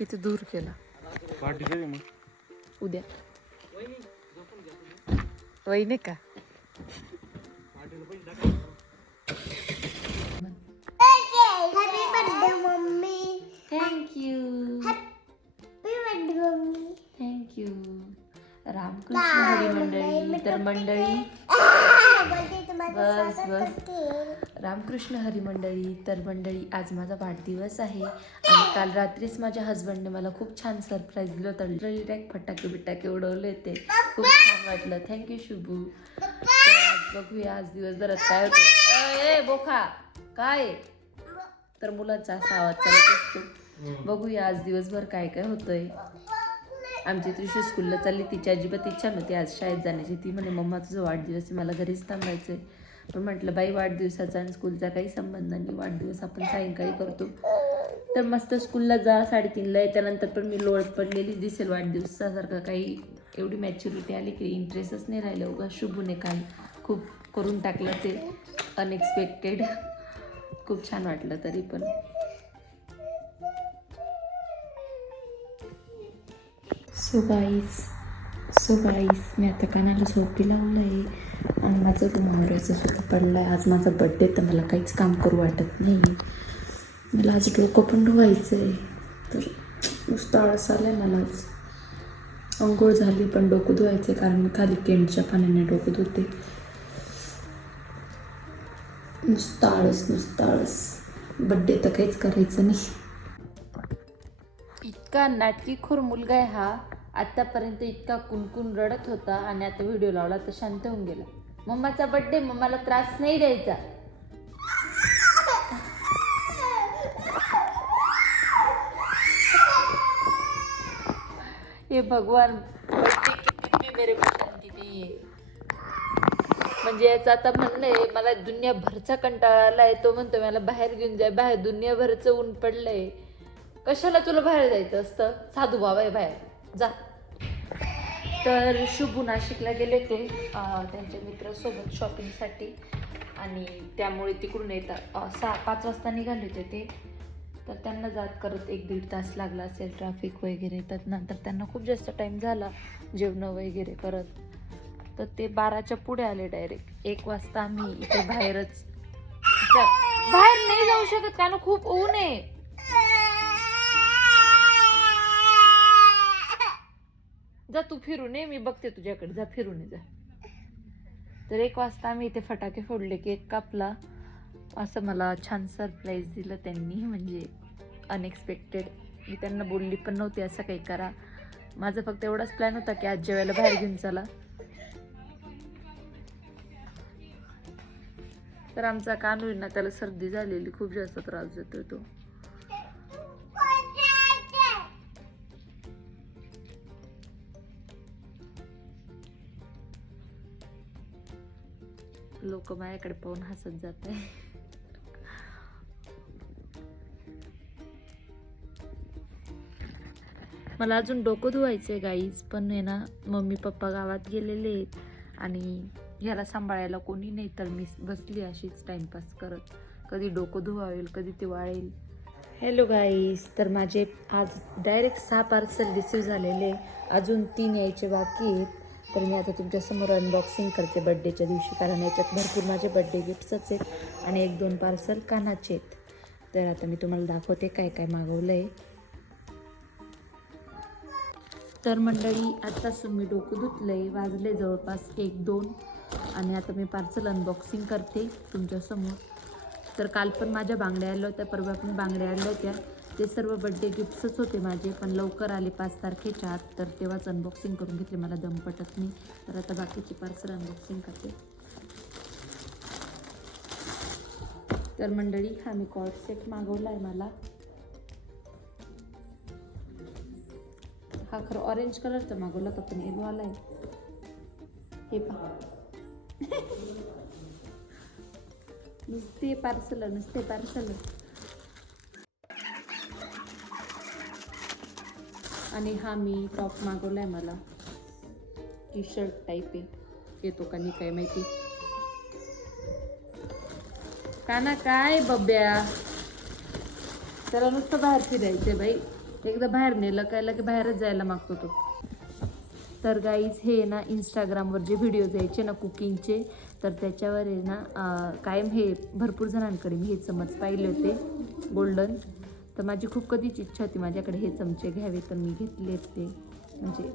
किती दूर केला? पार्टी कधी मग. उद्या. वहिनी का? Happy birthday mummy thank you happy birthday mummy thank you Ramakrishna Hari मंडळी तर मंडळी. बोलते तुम्हाला बस स्वागत बस. करते. रामकृष्ण हरी मंडळी तर मंडळी आज माझा वाढदिवस आहे आणि काल रात्रीच माझ्या हस्बंडने मला खूप छान सरप्राईज दिलं. होतं डायरेक्ट फटाके बिटाके उडवले ते खूप छान वाटलं. Thank you Shubhu. आज बघूया आज दिवसभरात काय होतं ए बोखा काय? तर मुलाचा असा आवाज चालत असतो. बघूया आज दिवसभर काय काय होतंय. आमची त्रिशू स्कूलला चालली. तिची अजिबात इच्छा नव्हती. आज शाळेत जाण्याची. ती म्हणे मम्मा तुझा वाढदिवस आहे. मला घरीच थांबायचं आहे पण म्हटलं बाई वाढदिवसाचा आणि स्कूलचा काही संबंध नाही. वाढदिवस आपण सायंकाळी करतो. तर मस्त स्कूलला जा साडेतीनला त्यानंतर पण मी लोळत पडलेली दिसेल वाढदिवसासारखं. काही एवढी मॅच्युरिटी आली की इंटरेस्टच नाही राहिलं उगा. शुभूने काल खूप करून टाकलं ते अनएक्सपेक्टेड खूप छान वाटलं तरी पण. सो गाईस सो गाईस मी आता कानाला झोपी लावलं आहे आणि माझं रूम सुद्धा पडलं आहे आज माझा बड्डे तर मला काहीच काम करू वाटत नाही. मला आज डोकं पण धुवायचं आहे तर नुसतं आळस आलं आहे मला आज. अंघोळ झाली पण डोकं धुवायचं आहे कारण मी खाली केंडच्या पाण्याने डोकं धुते. नुसतं आळस नुसतं आळस. बड्डे तर काहीच करायचं नाही. इतका नाटकीखोर मुलगा आहे हा. आत्तापर्यंत इतका कुणकुण रडत होता आणि आता व्हिडिओ लावला तर शांत होऊन गेला. मम्माचा बड्डे मम्माला त्रास नाही द्यायचा. हे भगवान बड्डे किती मेरे म्हणजे याचं आता म्हणणं आहे मला दुनियाभरचा कंटाळा आलाय तो म्हणतो मला बाहेर घेऊन जाय बाहेर दुनियाभरचं ऊन पडलंय. कशाला तुला बाहेर जायचं असतं? साधू बाबा आहे बाहेर. जा. तर शुभू नाशिकला गेले ते त्यांच्या मित्रासोबत शॉपिंगसाठी आणि त्यामुळे तिकडून येतात सहा पाच वाजता निघाले होते ते. तर त्यांना जात करत एक दीड तास लागला असेल ट्रॅफिक वगैरे. तर नंतर त्यांना खूप जास्त टाईम झाला जेवणं वगैरे करत तर ते बाराच्या पुढे आले डायरेक्ट एक वाजता आम्ही इथे बाहेरच बाहेर नाही जाऊ शकत कारण खूप ऊन आहे. जा तू फिरून ये मी बघते तुझ्याकडे. जा फिरून ये जा. तर एक वाजता आम्ही इथे फटाके फोडले केक कापला. असं मला छान सरप्राईज दिलं त्यांनी म्हणजे अनएक्सपेक्टेड मी त्यांना बोलली पण नव्हती असं काही करा. माझा फक्त एवढाच प्लॅन होता की आज जेवायला बाहेर घेऊन चला. तर आमचा कानू ना त्याला सर्दी झालेली खूप जास्त त्रास देतोय तो. लोक माझ्याकडे पाहून हसत जात आहे मला अजून डोकं धुवायचंय गाईज पण आहे ना मम्मी पप्पा गावात गेलेले आहेत आणि ह्याला सांभाळायला कोणी नाही तर मी बसली अशीच टाइमपास करत. कधी डोकं धुवावेल कधी ते वाळेल. हॅलो गाईज तर माझे आज डायरेक्ट सहा पार्सल रिसीव झालेले. अजून तीन यायचे बाकी आहेत. तर मी आता तुमच्यासमोर अनबॉक्सिंग करते बड्डेच्या दिवशी. कारण याच्यात भरपूर माझे बड्डे गिफ्ट्सच आहेत आणि एक दोन पार्सल कानाचे आहेत. तर आता मी तुम्हाला दाखवते काय काय मागवलं आहे तर मंडळी आत्ताच मी डोकं धुतलं आहे वाजले जवळपास एक दोन. आणि आता मी पार्सल अनबॉक्सिंग करते तुमच्यासमोर तर काल पण माझ्या बांगड्या आल्या होत्या. परवा पण बांगड्या आल्या होत्या. ते सर्व बड्डे गिफ्ट्सच होते माझे पण लवकर आले पाच तारखेच्या आत तर तेव्हाच अनबॉक्सिंग करून घेतले. मला दम पटत नाही. तर आता बाकीचे पार्सल अनबॉक्सिंग करते. तर मंडळी हा मी कॉर्ड सेट मागवला आहे मला. हा खरं ऑरेंज कलरचा मागवला का पण येलो आहे हे पहा. नुसते पार्सल नुसते पार्सल आणि हा मी टॉप मागवला आहे मला. टी शर्ट टाईप आहे येतो का नाही काय माहिती? का ना काय बब्या त्याला नुसतं बाहेर फिरायचंय बाई. एकदा बाहेर नेलं काय की बाहेरच जायला मागतो तो. तर गाईज हे ना इंस्टाग्रामवर जे व्हिडिओज यायचे ना कुकिंगचे तर त्याच्यावर आहे ना कायम हे भरपूर जणांकडे मी हे चमच पाहिले होते. गोल्डन तर माझी खूप कधीच इच्छा होती माझ्याकडे हे चमचे घ्यावे तर मी घेतले ते. म्हणजे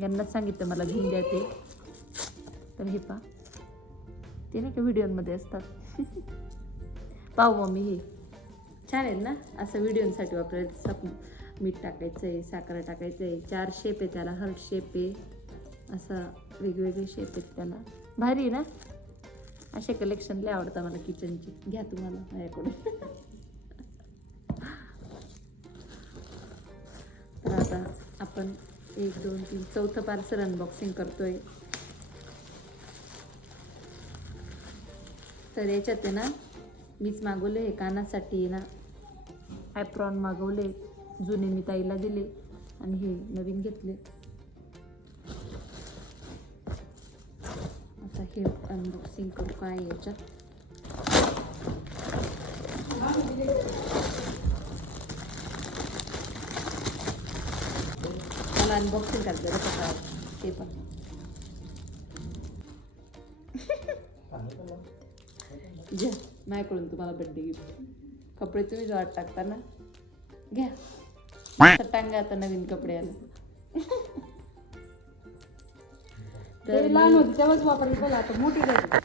यांनाच सांगितलं मला घेऊन द्या ते. तर हे पा ते नाही का व्हिडिओमध्ये असतात? पाहू मम्मी हे. छान आहेत ना? असं व्हिडिओसाठी वापरायचं सप मीठ टाकायचं आहे साखर टाकायचं आहे चार शेप आहे त्याला. हर्ट शेप आहे. असं वेगवेगळे शेप आहेत त्याला. भारी आहे ना? असे कलेक्शन लय आवडतं मला किचनचे घ्या तुम्हाला माझ्याकडून. आता आपण एक दोन तीन चौथं पार्सल अनबॉक्सिंग करतोय. तर याच्यात आहे ना मीच मागवले हे कानासाठी ना. ॲप्रॉन मागवले जुने मी ताईला दिले आणि हे नवीन घेतले. आता हे अनबॉक्सिंग करू काय याच्यात? अनबॉक्सिंग कसं आहे ते पण. घ्या. माझ्याकडून तुम्हाला बड्डे गिफ्ट कपडे तुम्ही वाट टाकता ना? घ्या. टांगा आता नवीन कपडे आले. तर लहान होती तेव्हाच वापरली बघा आता मोठी झाली.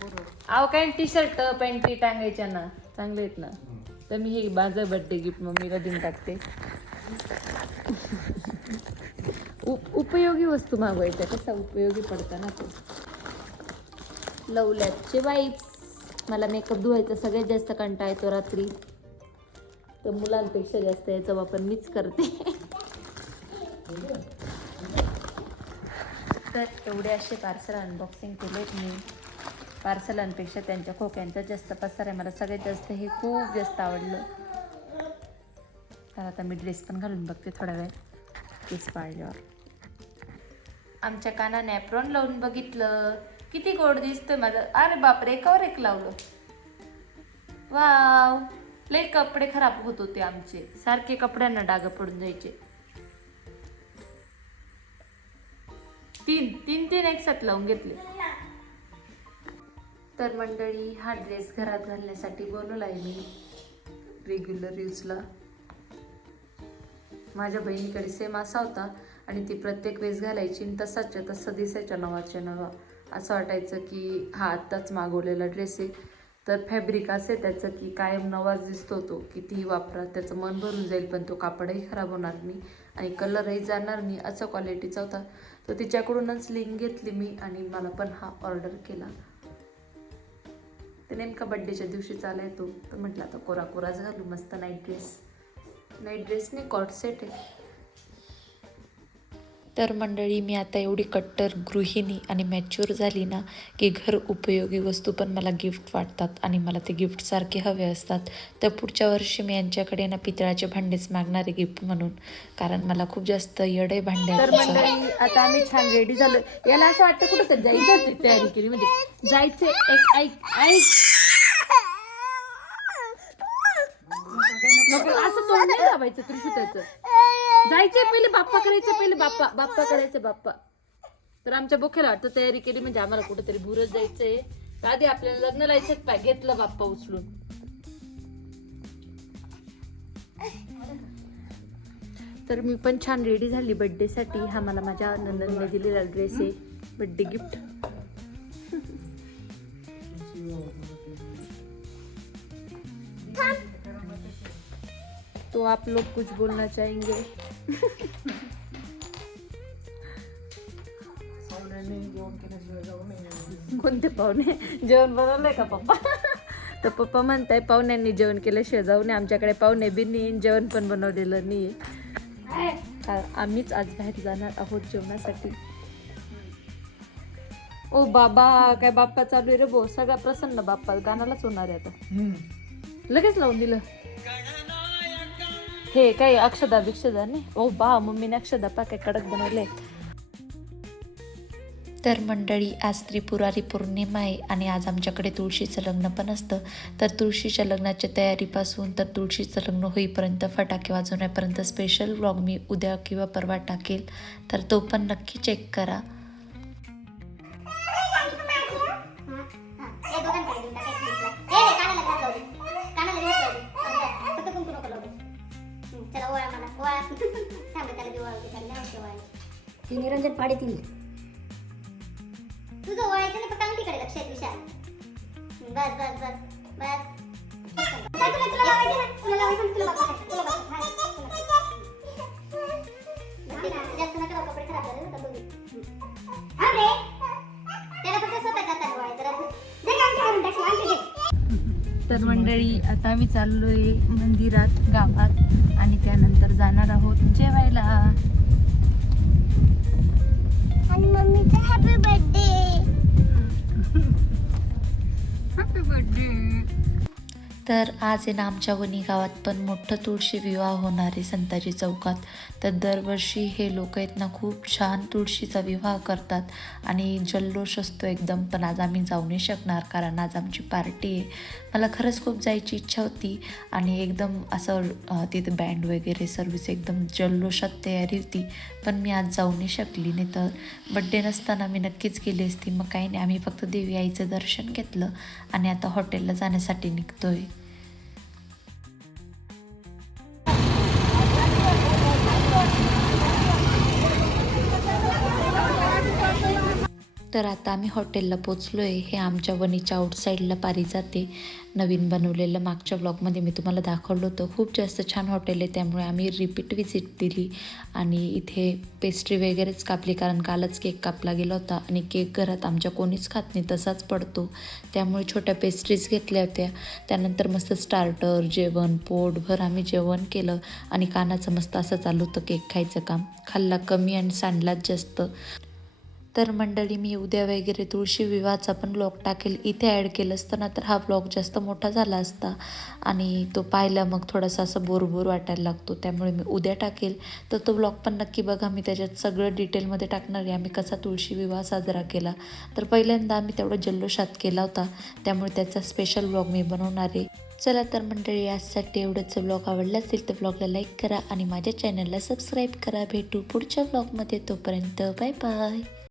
अहो काय टी शर्ट पॅन्टी टांगायच्या ना. चांगले आहेत ना. तर मी हे माझं बड्डे गिफ्ट मम्मीला देऊन टाकते. उप उपयोगी वस्तू मागवायच्या कसा उपयोगी पडतं ना तो. लवलॅपचे वाईप्स मला मेकअप धुवायचा सगळ्यात जास्त कंटा येतो रात्री. तर मुलांपेक्षा जास्त याचा वापर मीच करते. तर एवढे असे पार्सल अनबॉक्सिंग केलेत मी. पार्सलांपेक्षा त्यांच्या खोक्यांचा जास्त पसार आहे. मला सगळ्यात जास्त हे खूप जास्त आवडलं. तर आता मी ड्रेस पण घालून बघते थोडा वेळ. केस पाळल्यावर आमच्या कानाने ॲप्रॉन लावून बघितलं. किती गोड दिसतं माझं. अरे बापरे एकावर एक लावलं. वाव लय कपडे खराब होत होते आमचे. सारखे कपड्यांना डाग पडून जायचे. तीन तीन तीन एक साथ लावून घेतले. तर मंडळी हा ड्रेस घरात घालण्यासाठी बोलवला आहे मी. रेग्युलर यूजला माझ्या बहिणीकडे सेम असा होता. आणि ती प्रत्येक वेळेस घालायची आणि तसाच्या तसं दिसायच्या नवाच्या नवा असं वाटायचं की हा आत्ताच मागवलेला ड्रेस आहे. तर फॅब्रिक असे त्याचं की कायम नवाच दिसतो तो कितीही वापरा. त्याचं मन भरून जाईल पण तो कापडही खराब होणार नाही आणि कलरही जाणार नाही असं क्वालिटीचा होता. तर तिच्याकडूनच लिंक घेतली मी आणि मला पण हा ऑर्डर केला. ते नेमका बड्डेच्या दिवशी चालाय तो तर म्हटलं आता कोरा कोराच घालू मस्त नाईट ड्रेस नाईट ड्रेस नाही कॉट सेट आहे. तर मंडळी मी आता एवढी कट्टर गृहिणी आणि मॅच्युअर झाली ना की घर उपयोगी वस्तू पण मला गिफ्ट वाटतात आणि मला ते गिफ्ट सारखे हवे असतात. तर पुढच्या वर्षी मी यांच्याकडे ना पितळाचे भांडेच मागणार आहे गिफ्ट म्हणून कारण मला खूप जास्त येडे भांडे तर मंडळी आता आम्ही छान रेडी झालो. याला असं वाटतं कुठं तर जायचं तयारी केली. म्हणजे जायचं एक ऐक ऐक. असं तोंड नाही दाबायचं त्रिशुताचं. जायचंय पहिले बाप्पा करायचं पहिले बाप्पा बाप्पा करायचं बाप्पा. तर आमच्या बोख्याला वाटतं तयारी केली म्हणजे आम्हाला कुठेतरी भुरत जायचंय. तर आधी आपल्याला लग्न लायचं पाय घेतलं बाप्पा उचलून. तर मी पण छान रेडी झाली बड्डेसाठी साठी. हा मला माझ्या नंदनने दिलेला ड्रेस आहे. बर्थडे गिफ्ट तो आप लोग कुछ बोलना चाहेंगे? कोणते पाहुणे? जेवण बनवलंय का पप्पा? तर पप्पा म्हणताय पाहुण्यांनी जेवण केल्याशिवाय जाऊ नये आमच्याकडे पाहुणे बी नाही जेवण पण बनवलेलं नाही आम्हीच आज बाहेर जाणार आहोत जेवणासाठी. ओ बाबा काय बाप्पा चालू आहे रे भो सगळा प्रसन्न बाप्पा गाण्यालाच होणार आहे आता. लगेच लावून दिलं. हे काय अक्षदा बिक्षदा नाही ओ बा मम्मीने अक्षदा पाके कडक बनवले तर मंडळी आज त्रिपुरारी पौर्णिमा आहे आणि आज आमच्याकडे तुळशीचं लग्न पण असतं. तर तुळशीच्या लग्नाच्या तयारीपासून तर तुळशीचं लग्न होईपर्यंत फटाके वाजवण्यापर्यंत स्पेशल व्लॉग मी उद्या किंवा परवा टाकेल. तर तो पण नक्की चेक करा. ती निरंजन पाडीतील तुझं ओळायचं नाही फक्त अंगठीकडे लक्ष आहे विशाल बस बस बस बस चल, तुला तुला लावायचं ना तुला लावायचं ना, तुला बघ, तुला बघ, हाय, तुला बघ. जास्त नका लावू, कपडे खराब झाले ना, तर बघू. हा रे तर मंडळी आता आम्ही चाललोय मंदिरात गावात आणि त्यानंतर जाणार आहोत जेवायला. आणि मम्मीचा हॅपी बर्थडे हॅपी बर्थडे तर आज आहे ना आमच्या वणी गावात पण मोठं तुळशी विवाह होणार आहे संताजी चौकात. तर दरवर्षी हे लोक आहेत ना खूप छान तुळशीचा विवाह करतात आणि जल्लोष असतो एकदम पण आज आम्ही जाऊ नाही शकणार कारण आज आमची पार्टी आहे. मला खरंच खूप जायची इच्छा होती आणि एकदम असं तिथं तिथे बँड वगैरे सर्विस एकदम जल्लोषात तयारी होती. पण मी आज जाऊ नाही शकली नाही तर बड्डे नसताना मी नक्कीच गेली असती. मग काही नाही आम्ही फक्त देवी आईचं दर्शन घेतलं आणि आता हॉटेलला जाण्यासाठी निघतो आहे तर आता आम्ही हॉटेलला पोचलो आहे हे आमच्या वणीच्या आउटसाईडला पारी जाते. नवीन बनवलेलं मागच्या ब्लॉगमध्ये मी तुम्हाला दाखवलं होतं. खूप जास्त छान हॉटेल आहे. त्यामुळे आम्ही रिपीट व्हिजिट दिली. आणि इथे पेस्ट्री वगैरेच कापली. कारण कालच केक कापला गेला होता. आणि केक घरात आमच्या कोणीच खात नाही. तसाच पडतो. त्यामुळे छोट्या पेस्ट्रीज घेतल्या होत्या. त्यानंतर मस्त स्टार्टर जेवण पोटभर आम्ही जेवण केलं. आणि कानाचं मस्त असं चालू होतं केक खायचं काम. खाल्ला कमी आणि सांडलाच जास्त. तर मंडळी मी उद्या वगैरे तुळशी विवाहाचा पण ब्लॉग टाकेल. इथे ॲड केलं असतं ना तर हा ब्लॉग जास्त मोठा झाला असता. आणि तो पाहायला मग थोडासा असं बोरबोर वाटायला लागतो. त्यामुळे मी उद्या टाकेल. तर तो ब्लॉग पण नक्की बघा. मी त्याच्यात सगळं डिटेलमध्ये टाकणार आहे. आम्ही कसा तुळशी विवाह साजरा केला. तर पहिल्यांदा आम्ही तेवढा जल्लोषात केला होता. त्यामुळे त्याचा स्पेशल ब्लॉग मी बनवणार आहे. चला तर मंडळी आजसाठी एवढंच ब्लॉग आवडला असेल तर ब्लॉगला लाईक करा आणि माझ्या चॅनलला सबस्क्राईब करा. भेटू पुढच्या ब्लॉगमध्ये तोपर्यंत बाय बाय